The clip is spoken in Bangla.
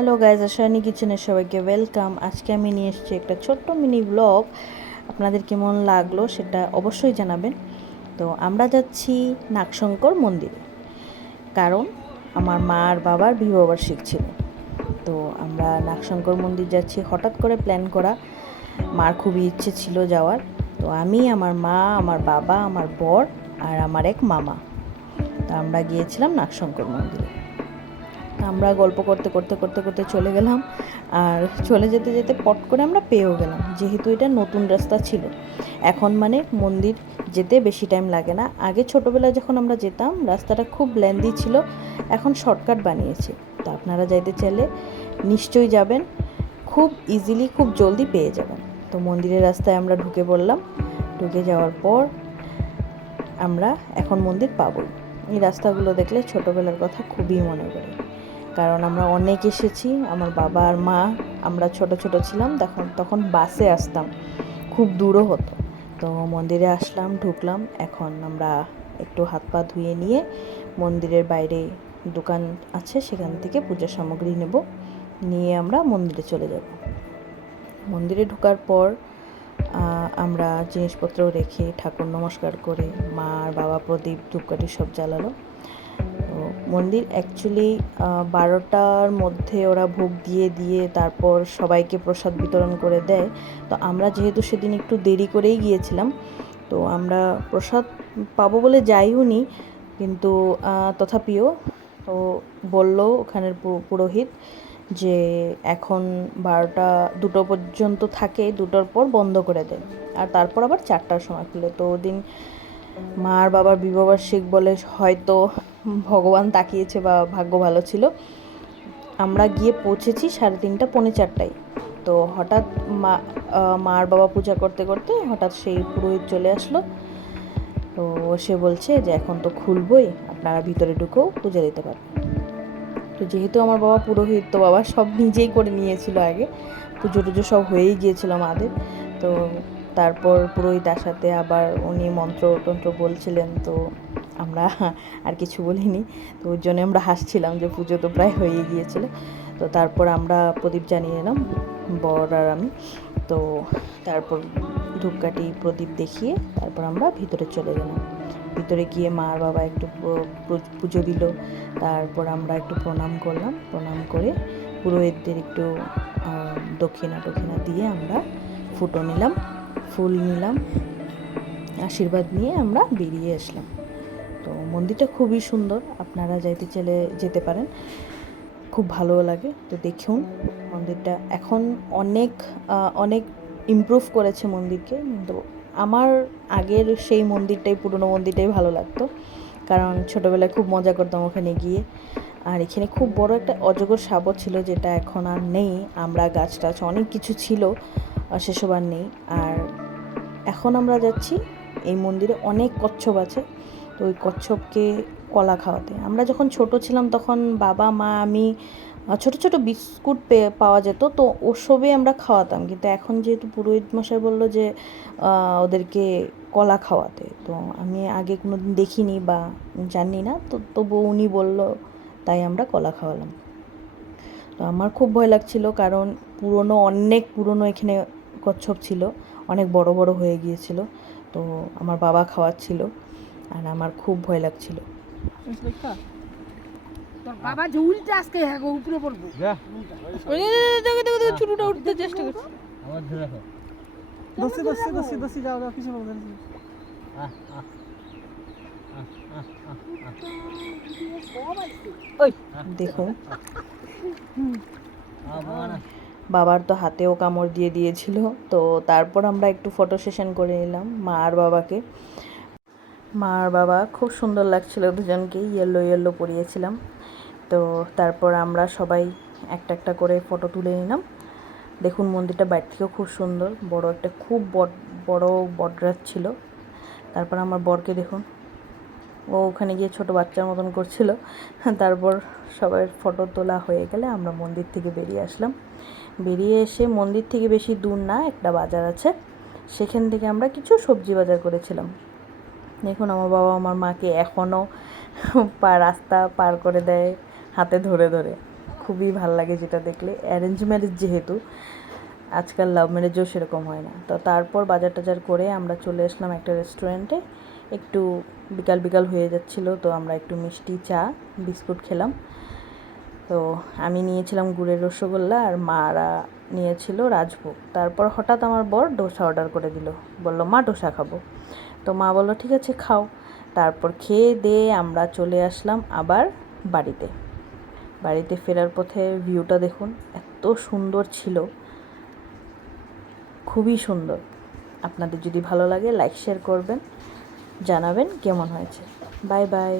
হ্যালো গাইজ, আশানি কিচেনের সবাইকে ওয়েলকাম। আজকে আমি নিয়ে এসেছি একটা ছোট্ট মিনি ব্লগ। আপনাদের কেমন লাগলো সেটা অবশ্যই জানাবেন। তো আমরা যাচ্ছি নাগশঙ্কর মন্দিরে, কারণ আমার মা আর বাবার বিবাহবার্ষিক ছিল। তো আমরা নাগশঙ্কর মন্দির যাচ্ছি, হঠাৎ করে প্ল্যান করা। মার খুবই ইচ্ছে ছিল যাওয়ার। তো আমি, আমার মা, আমার বাবা, আমার বর আর আমার এক মামা, তো আমরা গিয়েছিলাম নাগশঙ্কর মন্দিরে। আমরা গল্প করতে করতে করতে করতে চলে গেলাম, আর চলে যেতে যেতে পট করে আমরা পেয়েও গেলাম, যেহেতু এটা নতুন রাস্তা ছিল। এখন মানে মন্দির যেতে বেশি টাইম লাগে না। আগে ছোটোবেলায় যখন আমরা যেতাম রাস্তাটা খুব লেন্দি ছিল, এখন শর্টকাট বানিয়েছে। তো আপনারা যাইতে চাইলে নিশ্চয়ই যাবেন, খুব ইজিলি, খুব জলদি পেয়ে যাবেন। তো মন্দিরের রাস্তায় আমরা ঢুকে পড়লাম। ঢুকে যাওয়ার পর আমরা এখন মন্দির পাবই। এই রাস্তাগুলো দেখলে ছোটোবেলার কথা খুবই মনে পড়ে, কারণ আমরা অনেক এসেছি। আমার বাবা আর মা, আমরা ছোট ছোট ছিলাম তখন বাসে আসতাম, খুব দূরও হতো। তো মন্দিরে আসলাম, ঢুকলাম। এখন আমরা একটু হাত পা ধুয়ে নিয়ে মন্দিরের বাইরে দোকান আছে, সেখান থেকে পূজার সামগ্রী নেব, নিয়ে আমরা মন্দিরে চলে যাব। মন্দিরে ঢোকার পর আমরা জিনিসপত্র রেখে ঠাকুর নমস্কার করে মা আর বাবা প্রদীপ ধূপকাঠি সব জ্বালালো। তো মন্দির অ্যাকচুয়ালি 12টার মধ্যে ওরা ভোগ দিয়ে তারপর সবাইকে প্রসাদ বিতরণ করে দেয়। তো আমরা যেহেতু সেদিন একটু দেরি করেই গিয়েছিলাম, তো আমরা প্রসাদ পাবো বলে যাইও নি, কিন্তু তথাপিও তো বলল ওখানের পুরোহিত যে এখন 2টো পর্যন্ত থাকে, 2টোর পর বন্ধ করে দেয়, আর তারপর আবার 4টার সময় খুলে। তো ওদিন মা আর বাবার বিবাহবার্ষিক বলে হয়তো ভগবান তাকিয়েছে বা ভাগ্য ভালো ছিল, আমরা গিয়ে পৌঁছেছি 3:30 পৌনে 4টায়। তো হঠাৎ মা আর বাবা পূজা করতে করতে হঠাৎ সেই পুরোহিত চলে আসলো। তো সে বলছে যে এখন তো খুলবই, আপনারা ভিতরে ঢুকেও পূজা দিতে পারবেন। তো যেহেতু আমার বাবা পুরোহিত, তো বাবা সব নিজেই করে নিয়েছিল, আগে পুজো টুজো সব হয়েই গিয়েছিল আমাদের। তো তারপর পুরোহিত আসাতে আবার উনি মন্ত্র বলছিলেন, তো আমরা আর কিছু বলিনি। তো ওই জন্য আমরা হাসছিলাম যে পুজো তো প্রায় হয়েই গিয়েছিল। তো তারপর আমরা প্রদীপ জ্বালিয়ে এলাম, বর আর আমি। তো তারপর ধূপকাঠি প্রদীপ দেখিয়ে তারপর আমরা ভিতরে চলে গেলাম। ভিতরে গিয়ে মা আর বাবা একটু পুজো দিল। তারপর আমরা একটু প্রণাম করলাম, প্রণাম করে পুরোহিতদের একটু দক্ষিণা দিয়ে আমরা ফুটো নিলাম, ফুল নিলাম, আশীর্বাদ নিয়ে আমরা বেরিয়ে আসলাম। তো মন্দিরটা খুবই সুন্দর, আপনারা যাইতে চাইলে যেতে পারেন, খুব ভালো লাগে। তো দেখুন মন্দিরটা এখন অনেক ইমপ্রুভ করেছে মন্দিরকে, কিন্তু আমার আগের সেই মন্দিরটাই, পুরনো মন্দিরটাই ভালো লাগতো, কারণ ছোটোবেলায় খুব মজা করতাম ওখানে গিয়ে। আর এখানে খুব বড় একটা অজগর সাপও ছিল, যেটা এখন আর নেই। আমরা গাছ টাছ অনেক কিছু ছিল, সেসব আর নেই। আর এখন আমরা যাচ্ছি এই মন্দিরে, অনেক কচ্ছপ আছে। তো ওই কচ্ছপকে কলা খাওয়াতে, আমরা যখন ছোট ছিলাম তখন বাবা মা আমি ছোট ছোট বিস্কুট পাওয়া যেত, তো ওসবে আমরা খাওয়াতাম। কিন্তু এখন যেহেতু পুরোহিত মশাই বললো যে ওদেরকে কলা খাওয়াতে, তো আমি আগে কোনো দিন দেখিনি বা জানি না, তো তবু উনি বললো, তাই আমরা কলা খাওয়ালাম। তো আমার খুব ভয় লাগছিল, কারণ অনেক পুরনো এখানে কচ্ছপ ছিল, অনেক বড় বড় হয়ে গিয়েছিল। তো আমার বাবা খাওয়াচ্ছিল, আর আমার খুব ভয় লাগছিল। বাবা যে উল্টে আজকে উপরে পড়বো, চুরুটা উঠতে চেষ্টা করছি। আমার ধরে রাখো, দসি যাও কিছু বলবেন। দেখুন বাবার তো হাতেও কামড় দিয়ে দিয়েছিল। তো তারপর আমরা একটু ফটো সেশন করে নিলাম মা আর বাবাকে। মা আর বাবা খুব সুন্দর লাগছিল দুজনকে, ইয়েলো পরিয়েছিলাম। তো তারপর আমরা সবাই একটা একটা করে ফটো তুলে নিলাম। দেখুন মন্দিরটা বাইরে থেকেও খুব সুন্দর, বড় একটা খুব বড় বটগাছ ছিল। তারপর আমার বরকে দেখুন, ও ওখানে গিয়ে ছোট বাচ্চার মতন করছিল। তারপর সবাই ফটো তোলা হয়ে গেলে আমরা মন্দির থেকে বেরিয়ে আসলাম। বেরিয়ে এসে মন্দির থেকে বেশি দূর না, একটা বাজার আছে, সেখান থেকে আমরা কিছু সবজি বাজার করেছিলাম। দেখুন আমার বাবা আমার মাকে এখনও রাস্তা পার করে দেয় হাতে ধরে ধরে, খুবই ভাল লাগে যেটা দেখলে। অ্যারেঞ্জ ম্যারেজ যেহেতু, আজকাল লাভ ম্যারেজও সেরকম হয় না। তো তারপর বাজার টাজার করে আমরা চলে আসলাম একটা রেস্টুরেন্টে। একটু বিকাল বিকাল হয়ে যাচ্ছিলো, তো আমরা একটু মিষ্টি চা বিস্কুট খেলাম। তো আমি নিয়েছিলাম গুড়ের রসগোল্লা আর মারা নিয়েছিল রাজভোগ। তারপর হঠাৎ আমার বর ডোসা অর্ডার করে দিল, বলল মা ডোসা খাবো। তো মা বললো ঠিক আছে খাও। তারপর খেয়ে দিয়ে আমরা চলে আসলাম আবার বাড়িতে ফেরার পথে ভিউটা দেখুন, এত সুন্দর ছিল, খুবই সুন্দর। আপনাদের যদি ভালো লাগে লাইক শেয়ার করবেন, জানাবেন কেমন হয়েছে। Bye bye.